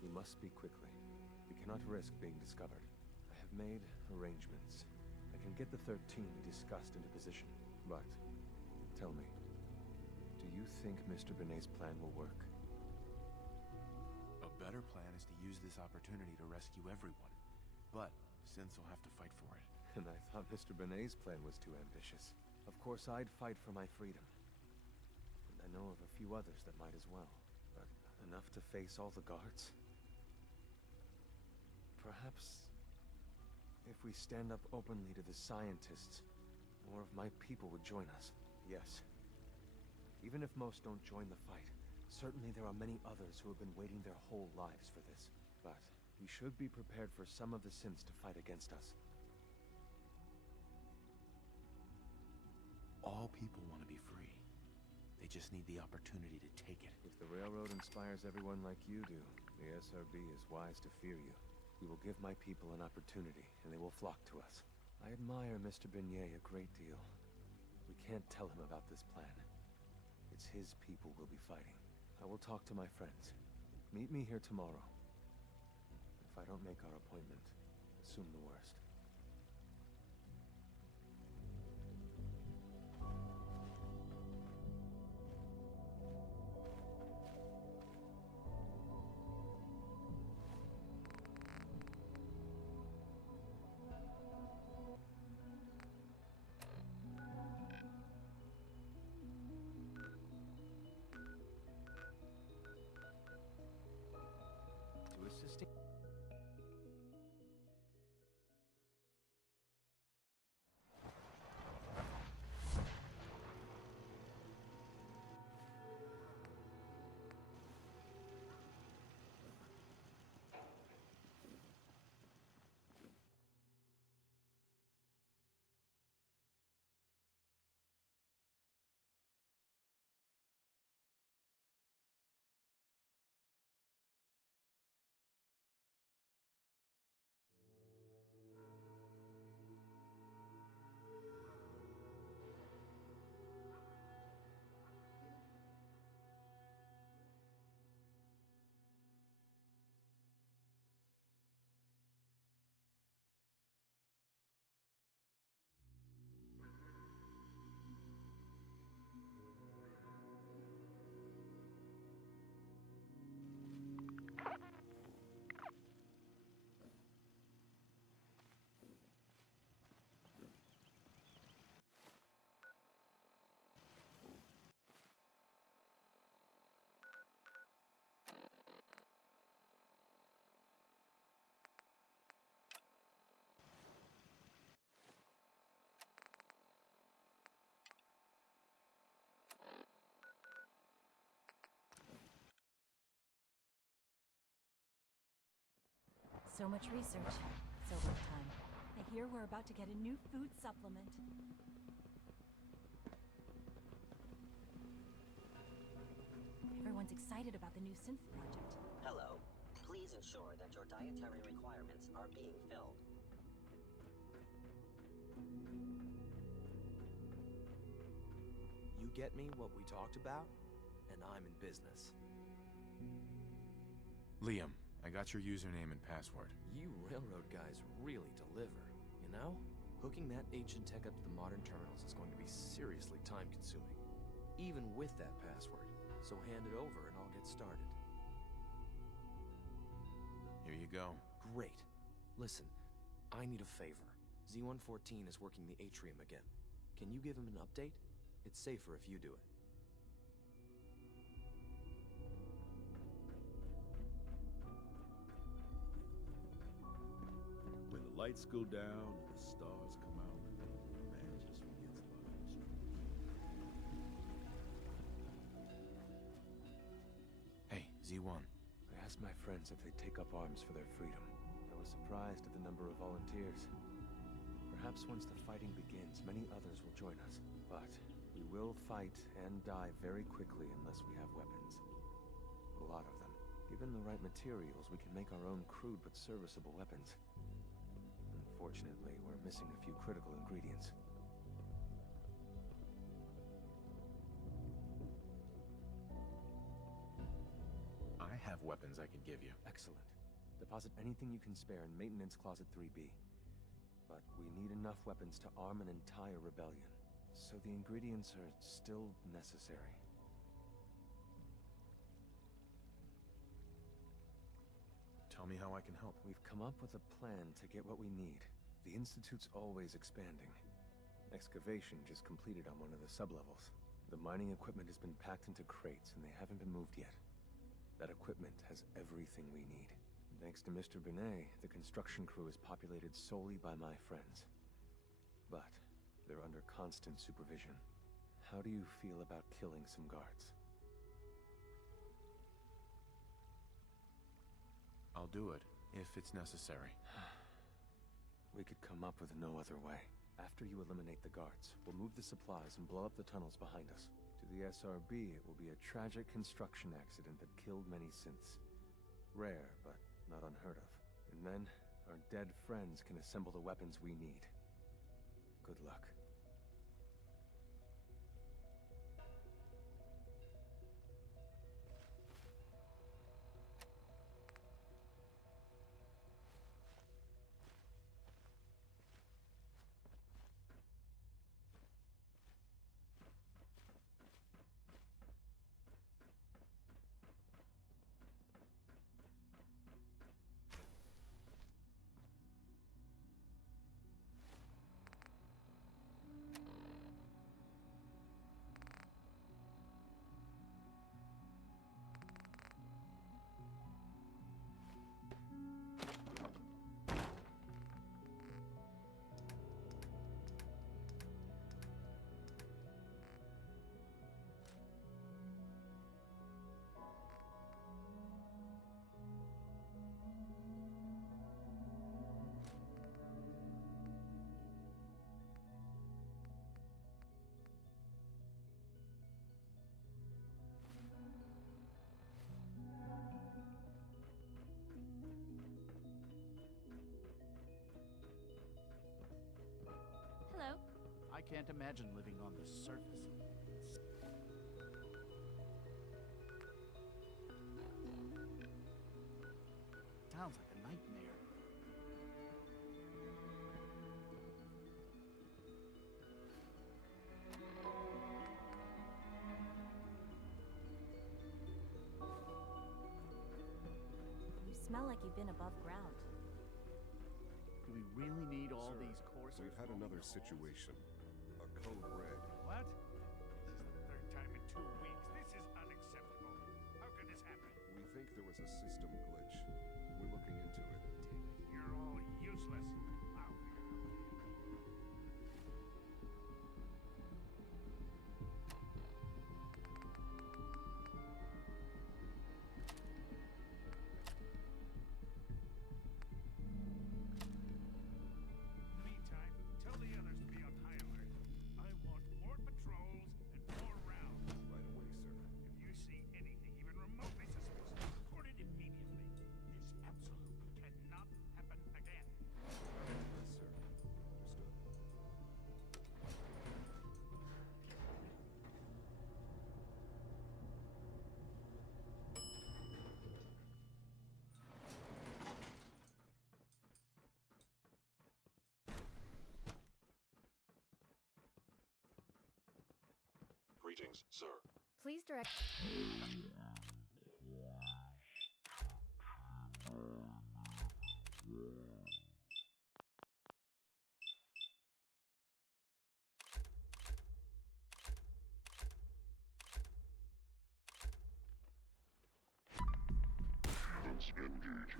We must speak quickly. We cannot risk being discovered. I have made arrangements. I can get the 13 we discussed into position. But, tell me, do you think Mr. Benet's plan will work? A better plan is to use this opportunity to rescue everyone. But, Synths will have to fight for it. And I thought Mr. Benet's plan was too ambitious. Of course I'd fight for my freedom. And I know of a few others that might as well. But enough to face all the guards? Perhaps, if we stand up openly to the scientists, more of my people would join us. Yes. Even if most don't join the fight, certainly there are many others who have been waiting their whole lives for this. But we should be prepared for some of the synths to fight against us. All people want to be free. They just need the opportunity to take it. If the Railroad inspires everyone like you do, the SRB is wise to fear you. We will give my people an opportunity, and they will flock to us. I admire Mr. Benet a great deal. We can't tell him about this plan. It's his people we'll be fighting. I will talk to my friends. Meet me here tomorrow. If I don't make our appointment, assume the worst. Assisting. So much research, so little time. I hear we're about to get a new food supplement. Everyone's excited about the new synth project. Hello. Please ensure that your dietary requirements are being filled. You get me what we talked about, and I'm in business. Liam, I got your username and password. You railroad guys really deliver, you know? Hooking that ancient tech up to the modern terminals is going to be seriously time-consuming, even with that password. So hand it over and I'll get started. Here you go. Great. Listen, I need a favor. Z-114 is working the atrium again. Can you give him an update? It's safer if you do it. When the lights go down and the stars come out, man just forgets about it. Hey, Z1. I asked my friends if they'd take up arms for their freedom. I was surprised at the number of volunteers. Perhaps Perhaps once the fighting begins, many others will join us. But we will fight and die very quickly unless we have weapons. A lot of them. Given the right materials, we can make our own crude but serviceable weapons. Unfortunately, we're missing a few critical ingredients. I have weapons I can give you. Excellent. Deposit anything you can spare in Maintenance Closet 3B. But we need enough weapons to arm an entire rebellion. So the ingredients are still necessary. Tell me how I can help. We've come up with a plan to get what we need. The Institute's always expanding. Excavation just completed on one of the sublevels. The mining equipment has been packed into crates and they haven't been moved yet. That equipment has everything we need. Thanks to Mr. Binet, the construction crew is populated solely by my friends. But they're under constant supervision. How do you feel about killing some guards? I'll do it, if it's necessary. We could come up with no other way. After you eliminate the guards, we'll move the supplies and blow up the tunnels behind us. To the SRB, it will be a tragic construction accident that killed many synths. Rare, but not unheard of. And then, our dead friends can assemble the weapons we need. Good luck. Hello. I can't imagine living on the surface. Sounds like a nightmare. You smell like you've been above ground. Do we really need all Sir, these courses? we've had another situation. A code red. What? This is the third time in 2 weeks. This is unacceptable. How could this happen? We think there was a system glitch. We're looking into it. You're all useless. I'll figure it out. Meantime, tell the others to be on high alert. I want more patrols and more rounds. Right away, sir. If you see anything even remotely suspicious, report it immediately. This absolutely cannot happen again. Yes, sir. Understood. Greetings, sir. Please direct. Let's engage.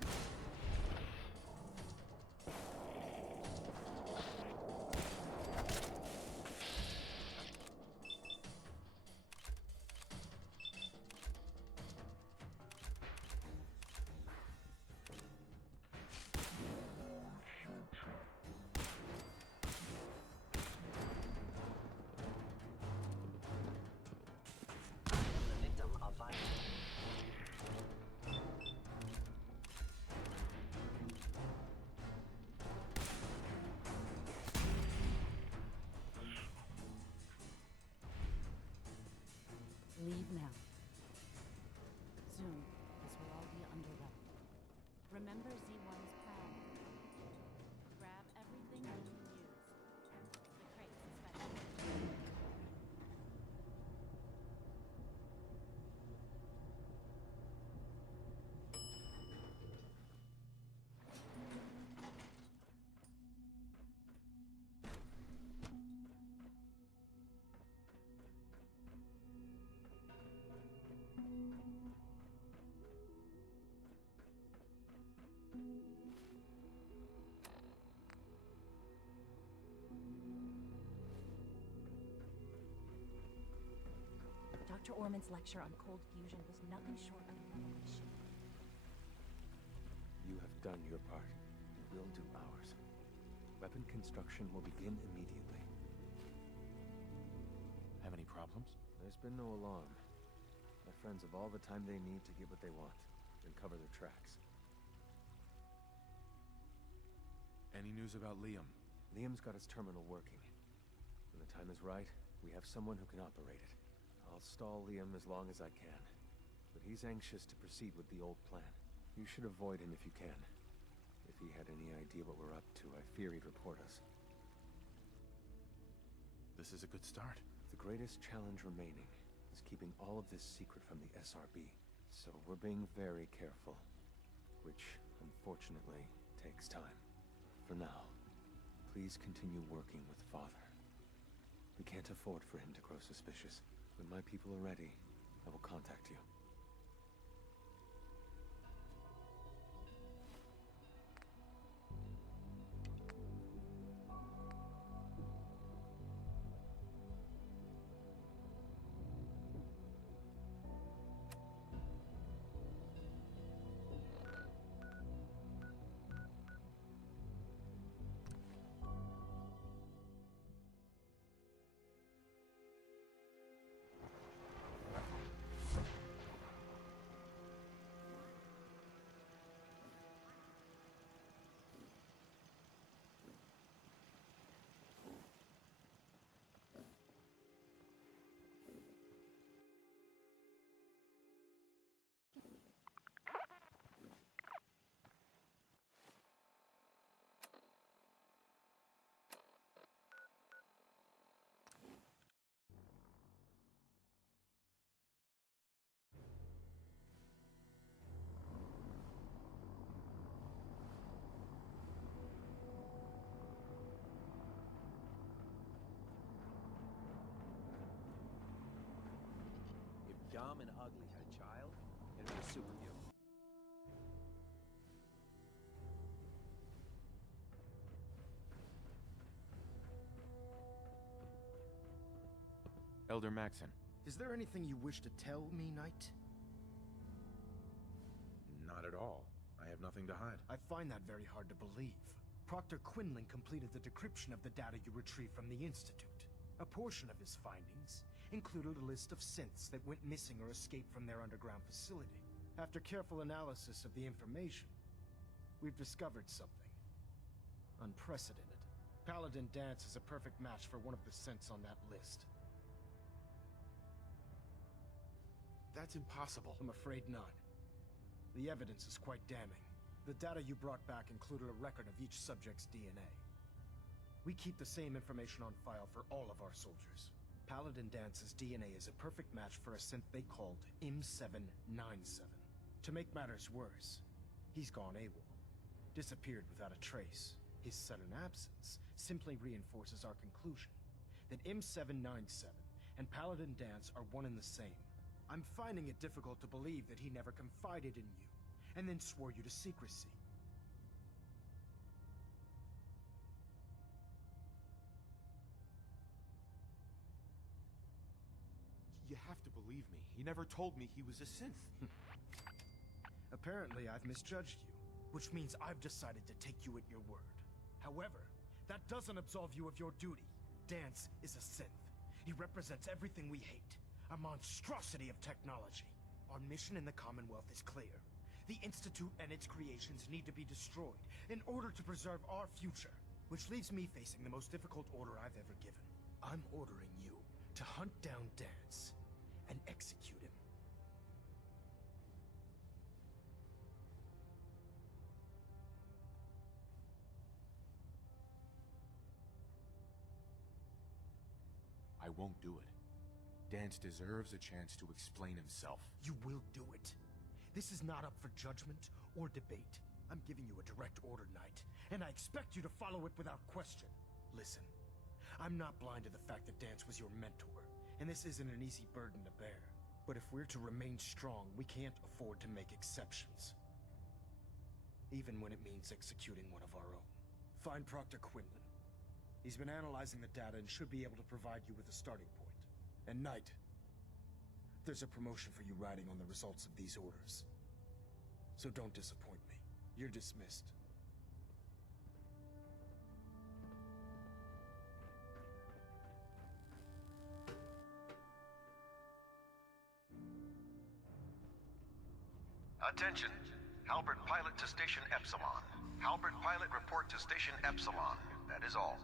Remember Z1's plan. Grab everything you can use. The crates especially. Dr. Orman's lecture on cold fusion was nothing short of revelation. You have done your part. We'll do ours. Weapon construction will begin immediately. Have any problems? There's been no alarm. My friends have all the time they need to get what they want, and cover their tracks. Any news about Liam? Liam's got his terminal working. When the time is right, we have someone who can operate it. I'll stall Liam as long as I can, but he's anxious to proceed with the old plan. You should avoid him if you can. If he had any idea what we're up to, I fear he'd report us. This is a good start. The greatest challenge remaining is keeping all of this secret from the SRB. So we're being very careful, which, unfortunately, takes time. For now, please continue working with Father. We can't afford for him to grow suspicious. When my people are ready, I will contact you. Dumb and ugly had a child, and it was superhuman. Elder Maxson. Is there anything you wish to tell me, Knight? Not at all. I have nothing to hide. I find that very hard to believe. Proctor Quinlan completed the decryption of the data you retrieved from the Institute. A portion of his findings included a list of synths that went missing or escaped from their underground facility. After careful analysis of the information, we've discovered something unprecedented. Paladin Danse is a perfect match for one of the synths on that list. That's impossible. I'm afraid not. The evidence is quite damning. The data you brought back included a record of each subject's DNA. We keep the same information on file for all of our soldiers. Paladin Danse's DNA is a perfect match for a synth they called M797. To make matters worse, he's gone AWOL. Disappeared without a trace. His sudden absence simply reinforces our conclusion that M797 and Paladin Danse are one and the same. I'm finding it difficult to believe that he never confided in you, and then swore you to secrecy. You have to believe me. He never told me he was a synth. Apparently, I've misjudged you, which means I've decided to take you at your word. However, that doesn't absolve you of your duty. Danse is a synth. He represents everything we hate. A monstrosity of technology. Our mission in the Commonwealth is clear. The Institute and its creations need to be destroyed in order to preserve our future. Which leaves me facing the most difficult order I've ever given. I'm ordering you to hunt down Danse and execute him. I won't do it. Danse deserves a chance to explain himself. You will do it. This is not up for judgment or debate. I'm giving you a direct order, Knight, and I expect you to follow it without question. Listen, I'm not blind to the fact that Danse was your mentor, and this isn't an easy burden to bear. But if we're to remain strong, we can't afford to make exceptions. Even when it means executing one of our own. Find Proctor Quinlan. He's been analyzing the data and should be able to provide you with a starting point. And Knight, there's a promotion for you riding on the results of these orders. So don't disappoint me. You're dismissed. Attention. Halbert Pilot to Station Epsilon. Halbert Pilot report to Station Epsilon. That is all.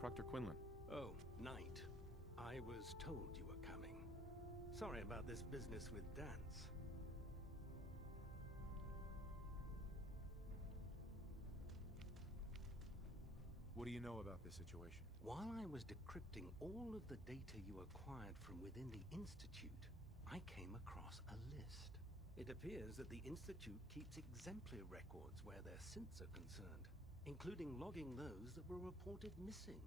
Proctor Quinlan. Oh, Knight. I was told you were coming. Sorry about this business with Danse. What do you know about this situation? While I was decrypting all of the data you acquired from within the Institute, I came across a list. It appears that the Institute keeps exemplary records where their synths are concerned, including logging those that were reported missing.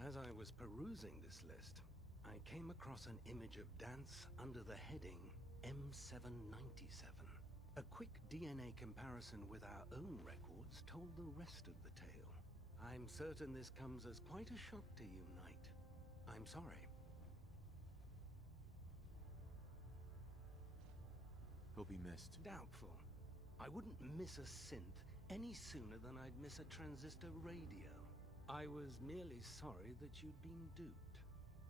As I was perusing this list, I came across an image of Danse under the heading M797. A quick DNA comparison with our own records told the rest of the tale. I'm certain this comes as quite a shock to you, Knight. I'm sorry. He'll be missed. Doubtful. I wouldn't miss a synth any sooner than I'd miss a transistor radio. I was merely sorry that you'd been duped.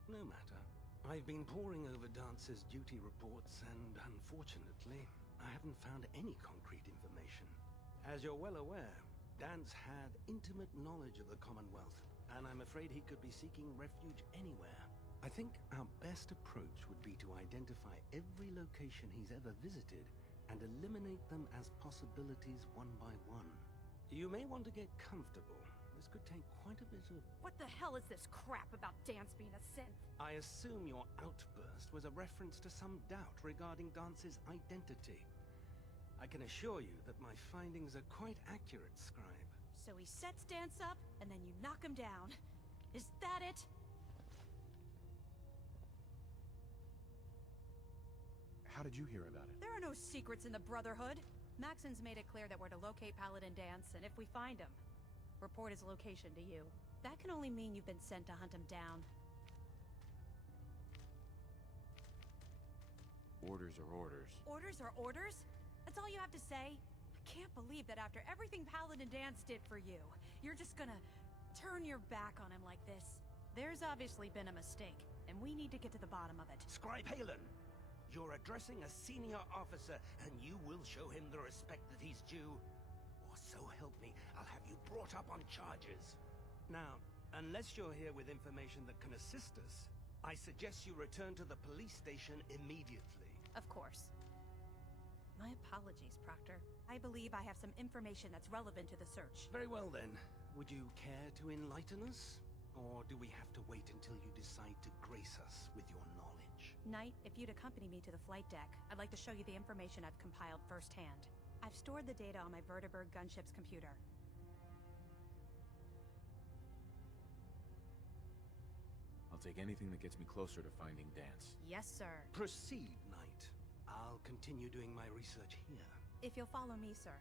No matter. I've been poring over Dance's duty reports, and unfortunately, I haven't found any concrete information. As you're well aware, Danse had intimate knowledge of the Commonwealth, and I'm afraid he could be seeking refuge anywhere. I think our best approach would be to identify every location he's ever visited and eliminate them as possibilities one by one. You may want to get comfortable. This could take quite a bit of... What the hell is this crap about Danse being a synth? I assume your outburst was a reference to some doubt regarding Dance's identity. I can assure you that my findings are quite accurate, Scribe. So he sets Danse up, and then you knock him down. Is that it? How did you hear about it? There are no secrets in the Brotherhood. Maxson's made it clear that we're to locate Paladin Danse, and if we find him, report his location to you. That can only mean you've been sent to hunt him down. Orders are orders. Orders are orders? That's all you have to say? I can't believe that after everything Paladin Danse did for you, you're just gonna turn your back on him like this. There's obviously been a mistake, and we need to get to the bottom of it. Scribe Haylen! You're addressing a senior officer, and you will show him the respect that he's due. Or so help me, I'll have you brought up on charges. Now, unless you're here with information that can assist us, I suggest you return to the police station immediately. Of course. My apologies, Proctor. I believe I have some information that's relevant to the search. Very well then. Would you care to enlighten us? Or do we have to wait until you decide to grace us with your knowledge? Knight, if you'd accompany me to the flight deck, I'd like to show you the information I've compiled firsthand. I've stored the data on my Vertibird gunship's computer. I'll take anything that gets me closer to finding Danse. Yes, sir. Proceed, Knight. I'll continue doing my research here. If you'll follow me, sir.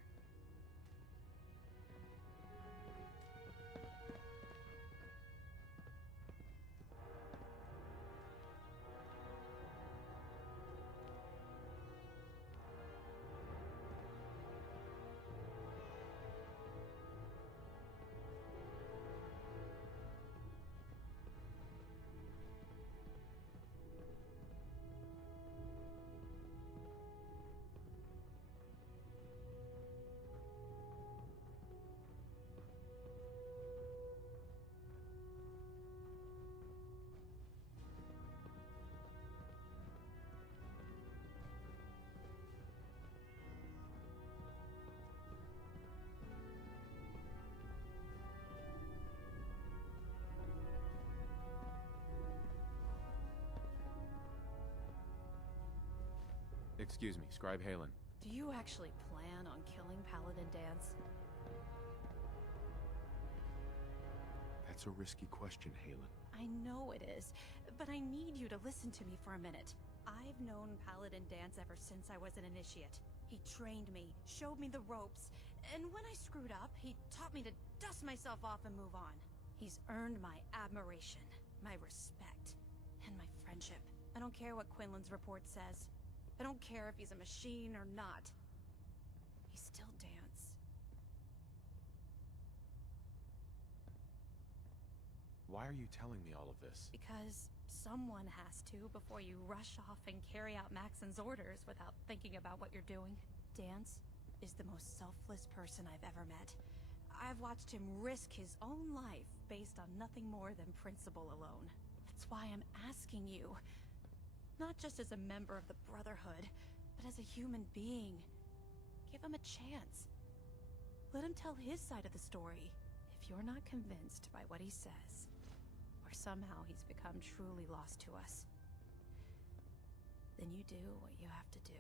Excuse me, Scribe Haylen. Do you actually plan on killing Paladin Danse? That's a risky question, Haylen. I know it is, but I need you to listen to me for a minute. I've known Paladin Danse ever since I was an initiate. He trained me, showed me the ropes, and when I screwed up, he taught me to dust myself off and move on. He's earned my admiration, my respect, and my friendship. I don't care what Quinlan's report says. I don't care if he's a machine or not. He's still Danse. Why are you telling me all of this? Because someone has to before you rush off and carry out Maxson's orders without thinking about what you're doing. Danse is the most selfless person I've ever met. I've watched him risk his own life based on nothing more than principle alone. That's why I'm asking you. Not just as a member of the Brotherhood, but as a human being. Give him a chance. Let him tell his side of the story. If you're not convinced by what he says, or somehow he's become truly lost to us, then you do what you have to do.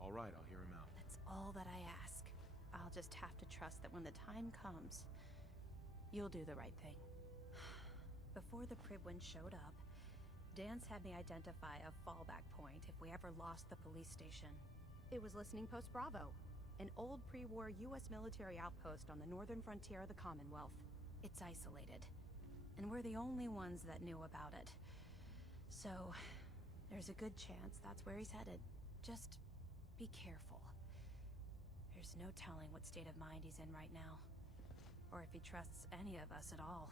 All right, I'll hear him out. That's all that I ask. I'll just have to trust that when the time comes, you'll do the right thing. Before the Pribwin showed up, Danse had me identify a fallback point if we ever lost the police station. It was Listening Post Bravo, an old pre-war US military outpost on the northern frontier of the Commonwealth. It's isolated, and we're the only ones that knew about it. So, there's a good chance that's where he's headed. Just be careful. There's no telling what state of mind he's in right now, or if he trusts any of us at all.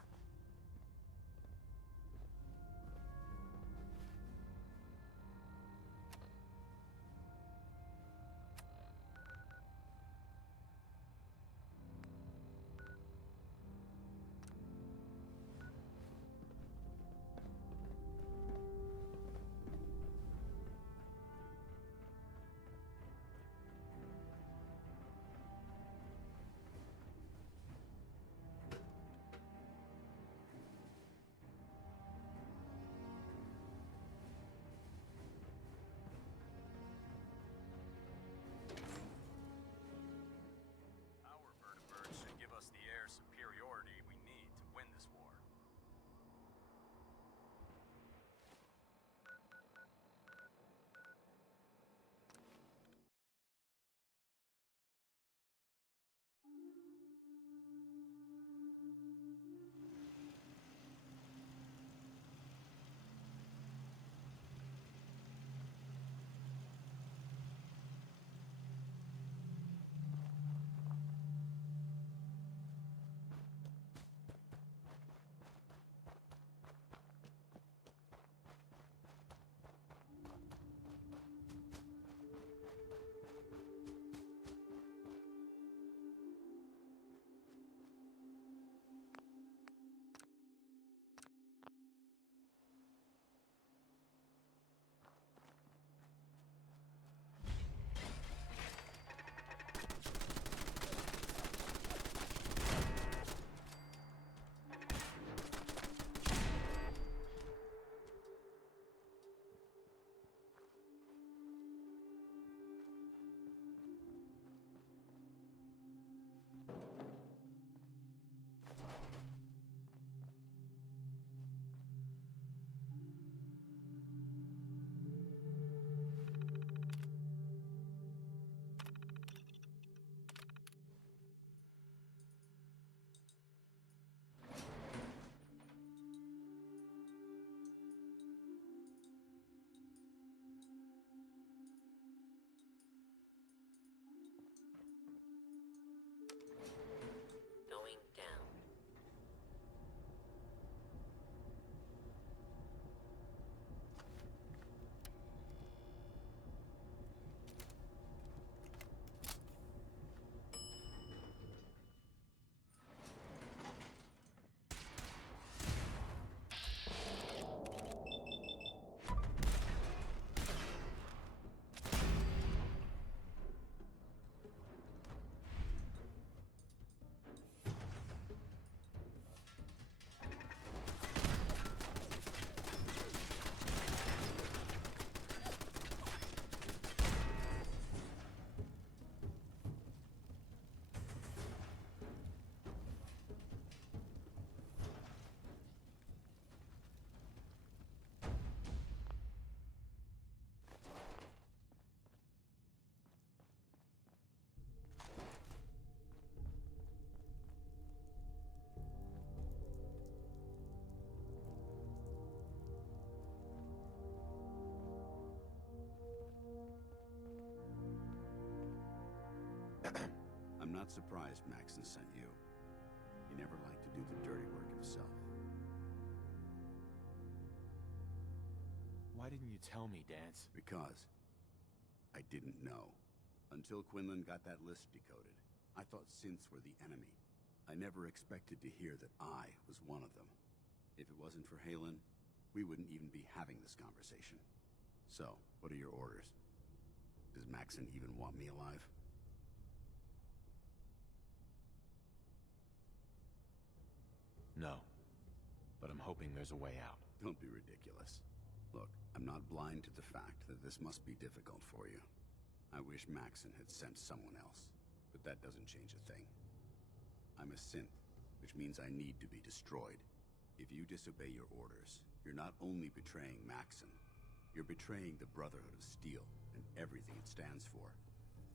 I'm not surprised Maxson sent you. He never liked to do the dirty work himself. Why didn't you tell me, Danse? Because I didn't know. Until Quinlan got that list decoded, I thought synths were the enemy. I never expected to hear that I was one of them. If it wasn't for Haylen, we wouldn't even be having this conversation. So, what are your orders? Does Maxson even want me alive? No. But I'm hoping there's a way out. Don't be ridiculous. Look, I'm not blind to the fact that this must be difficult for you. I wish Maxson had sent someone else, but that doesn't change a thing. I'm a synth, which means I need to be destroyed. If you disobey your orders, you're not only betraying Maxson, you're betraying the Brotherhood of Steel and everything it stands for.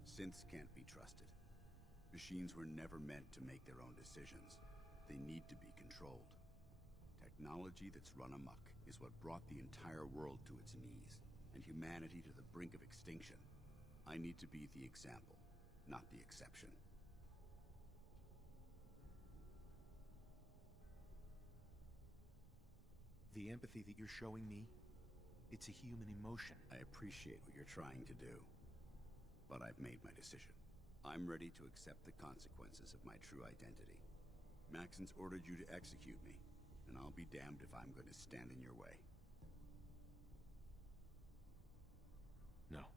Synths can't be trusted. Machines were never meant to make their own decisions. They need to be controlled. Technology that's run amok is what brought the entire world to its knees, and humanity to the brink of extinction. I need to be the example, not the exception. The empathy that you're showing me, it's a human emotion. I appreciate what you're trying to do, but I've made my decision. I'm ready to accept the consequences of my true identity. Maxson's ordered you to execute me, and I'll be damned if I'm going to stand in your way. No.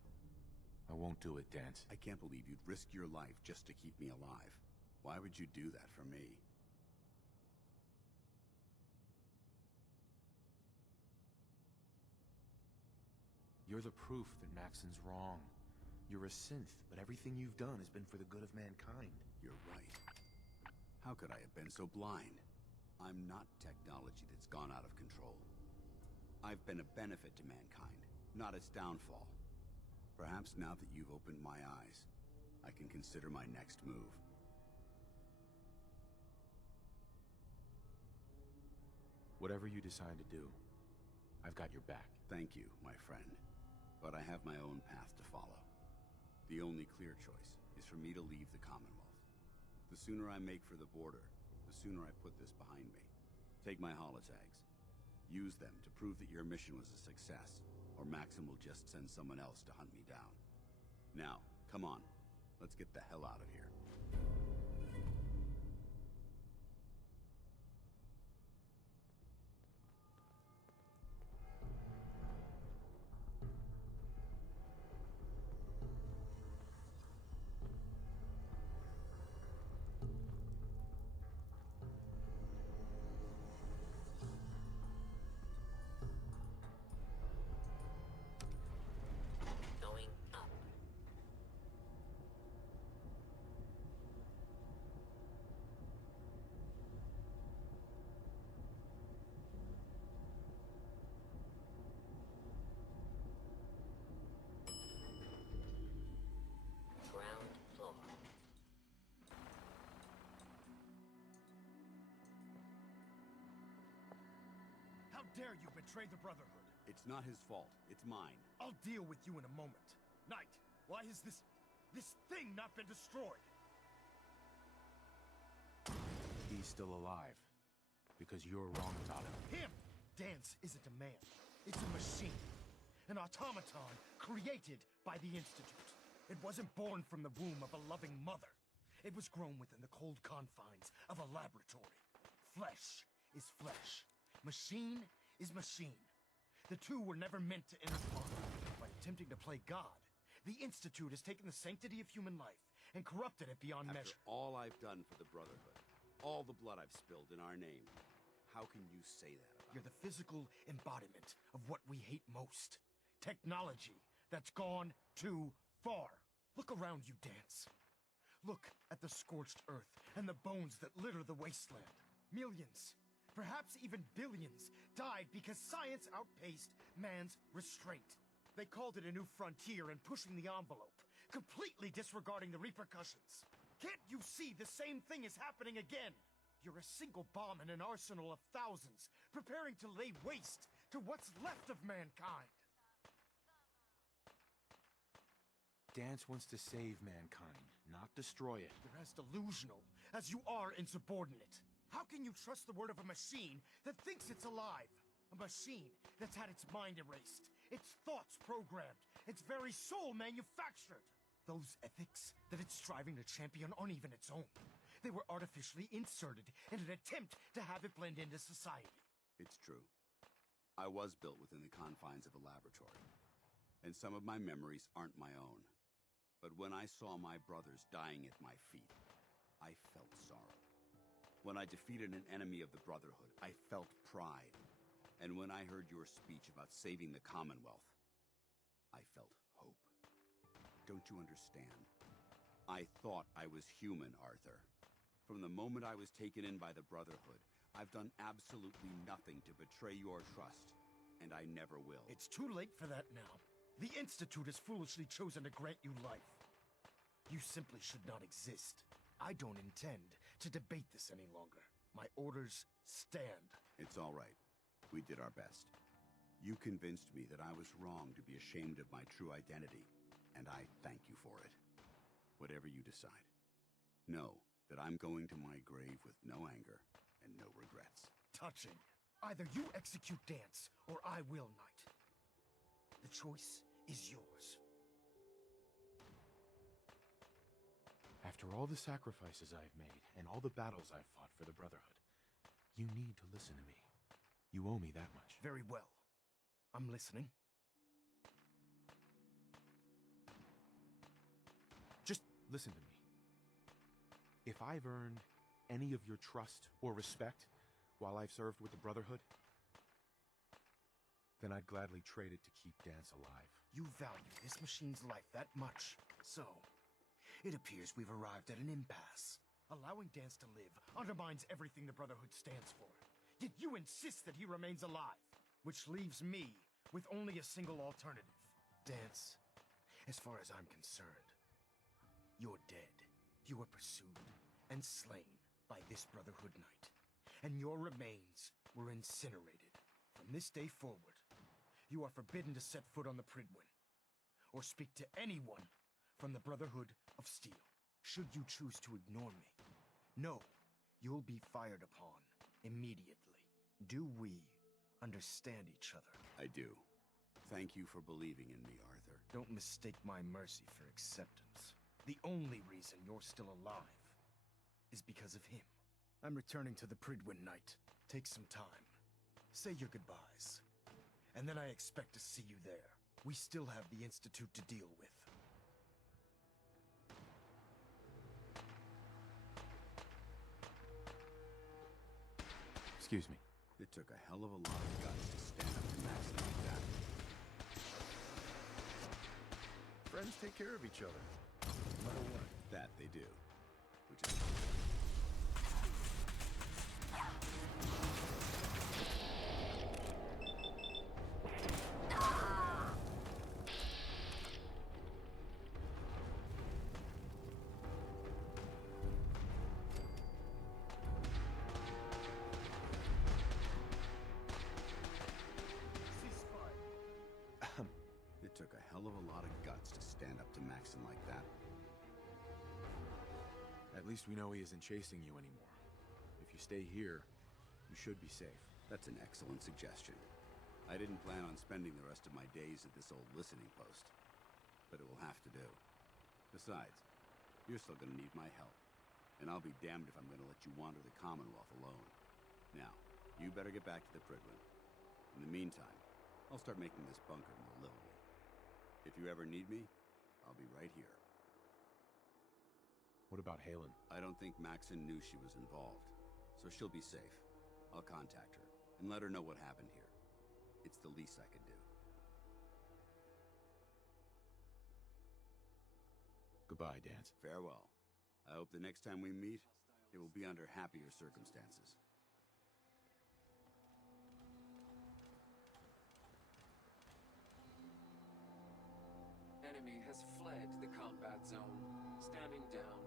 I won't do it, Danse. I can't believe you'd risk your life just to keep me alive. Why would you do that for me? You're the proof that Maxson's wrong. You're a synth, but everything you've done has been for the good of mankind. You're right. How could I have been so blind? I'm not technology that's gone out of control. I've been a benefit to mankind, not its downfall. Perhaps now that you've opened my eyes, I can consider my next move. Whatever you decide to do, I've got your back. Thank you, my friend. But I have my own path to follow. The only clear choice is for me to leave the Commonwealth. The sooner I make for the border, the sooner I put this behind me. Take my holotags. Use them to prove that your mission was a success, or Maxson will just send someone else to hunt me down. Now, come on. Let's get the hell out of here. How dare you betray the Brotherhood? It's not his fault. It's mine. I'll deal with you in a moment. Knight, why has this thing not been destroyed? He's still alive. Because you're wrong about him. Him! Danse isn't a man. It's a machine. An automaton created by the Institute. It wasn't born from the womb of a loving mother. It was grown within the cold confines of a laboratory. Flesh is flesh. Machine is machine. The two were never meant to intertwine. By attempting to play God, the Institute has taken the sanctity of human life and corrupted it beyond measure. After all I've done for the Brotherhood, all the blood I've spilled in our name, how can you say that about You're the physical embodiment of what we hate most. Technology that's gone too far. Look around you, Danse. Look at the scorched earth and the bones that litter the wasteland. Millions, perhaps even billions, died because science outpaced man's restraint. They called it a new frontier and pushing the envelope, completely disregarding the repercussions. Can't you see the same thing is happening again? You're a single bomb in an arsenal of thousands, preparing to lay waste to what's left of mankind. Danse wants to save mankind, not destroy it. You're as delusional as you are insubordinate. How can you trust the word of a machine that thinks it's alive? A machine that's had its mind erased, its thoughts programmed, its very soul manufactured. Those ethics that it's striving to champion aren't even its own. They were artificially inserted in an attempt to have it blend into society. It's true. I was built within the confines of a laboratory, and some of my memories aren't my own. But when I saw my brothers dying at my feet, I felt sorrow. When I defeated an enemy of the Brotherhood, I felt pride. And when I heard your speech about saving the Commonwealth, I felt hope. Don't you understand? I thought I was human, Arthur. From the moment I was taken in by the Brotherhood, I've done absolutely nothing to betray your trust, and I never will. It's too late for that now. The Institute has foolishly chosen to grant you life. You simply should not exist. I don't intend to debate this any longer. My orders stand. It's all right. We did our best. You convinced me that I was wrong to be ashamed of my true identity, and I thank you for it. Whatever you decide, know that I'm going to my grave with no anger and no regrets. Touching. Either you execute Danse, or I will, Knight. The choice is yours. After all the sacrifices I've made, and all the battles I've fought for the Brotherhood, you need to listen to me. You owe me that much. Very well. I'm listening. Just listen to me. If I've earned any of your trust or respect while I've served with the Brotherhood, then I'd gladly trade it to keep Danse alive. You value this machine's life that much. So, it appears we've arrived at an impasse. Allowing Danse to live undermines everything the Brotherhood stands for. Yet you insist that he remains alive, which leaves me with only a single alternative. Danse, as far as I'm concerned, you're dead. You were pursued and slain by this Brotherhood Knight, and your remains were incinerated. From this day forward, you are forbidden to set foot on the Pridwin, or speak to anyone from the Brotherhood of Steel. Should you choose to ignore me, know you'll be fired upon immediately. Do we understand each other? I do. Thank you for believing in me, Arthur. Don't mistake my mercy for acceptance. The only reason you're still alive is because of him. I'm returning to the Pridwin Knight. Take some time. Say your goodbyes. And then I expect to see you there. We still have the Institute to deal with. Excuse me. It took a hell of a lot of guts to stand up to Maxson like that. Friends take care of each other. No matter what. That they do. Which is... It took a hell of a lot of guts to stand up to Maxson like that. At least we know he isn't chasing you anymore. If you stay here, you should be safe. That's an excellent suggestion. I didn't plan on spending the rest of my days at this old listening post, but it will have to do. Besides, you're still gonna need my help, and I'll be damned if I'm gonna let you wander the Commonwealth alone. Now, you better get back to the Pridwin. In the meantime, I'll start making this bunker more livable. If you ever need me, I'll be right here. What about Haylen? I don't think Maxson knew she was involved, so she'll be safe. I'll contact her and let her know what happened here. It's the least I could do. Goodbye, Danse. Farewell. I hope the next time we meet, it will be under happier circumstances. Enemy has fled the combat zone. Standing down.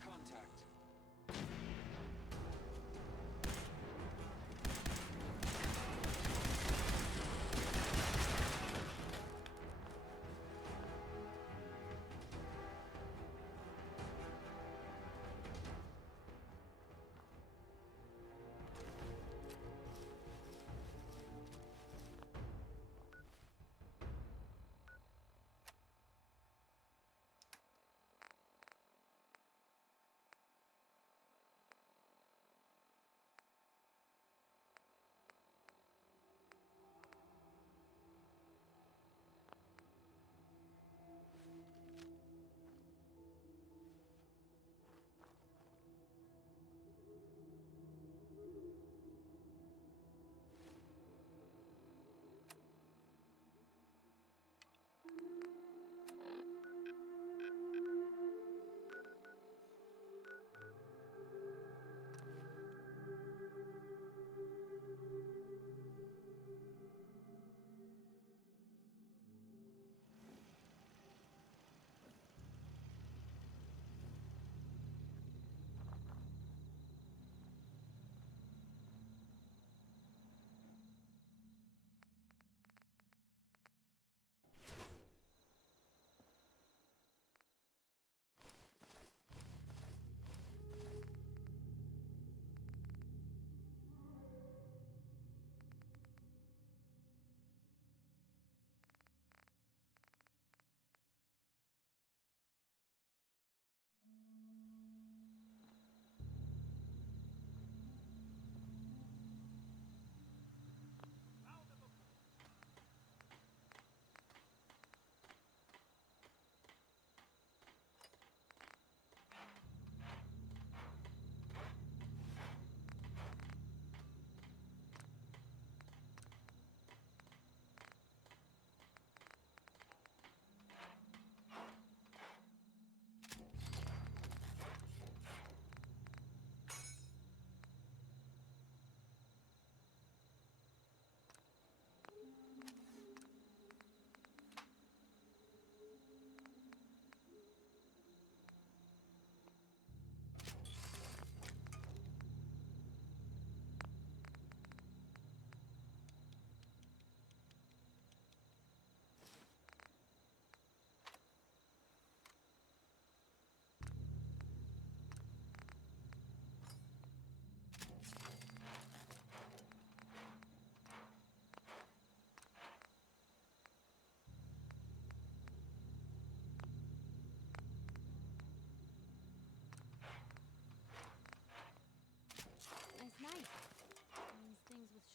Contact.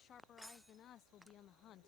sharper eyes than us will be on the hunt.